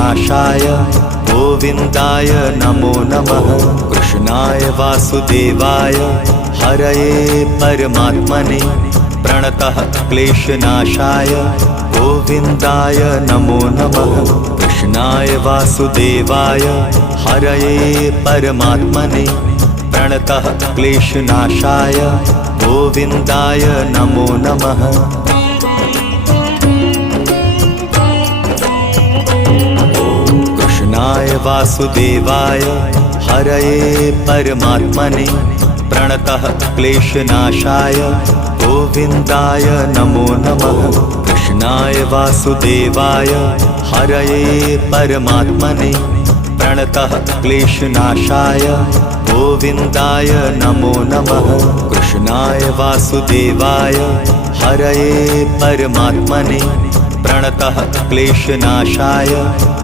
क्लेशनाशाय गोविन्दाय नमो नमः। कृष्णाय वासुदेवाय हरये परमात्मने प्रणतः क्लेशनाशाय गोविन्दाय नमो नमः। कृष्णाय वासुदेवाय हरये परमात्मने प्रणतः क्लेशनाशाय गोविन्दाय नमो नमः। कृष्णाय वासुदेवाय हरये परमात्मने प्रणतः क्लेशनाशाय गोविन्दाय नमो नमः। कृष्णाय वासुदेवाय हरये परमात्मने प्रणतः क्लेशनाशाय गोविन्दाय नमो नमः। कृष्णाय वासुदेवाय हरये परमात्मने प्रणतः क्लेशनाशाय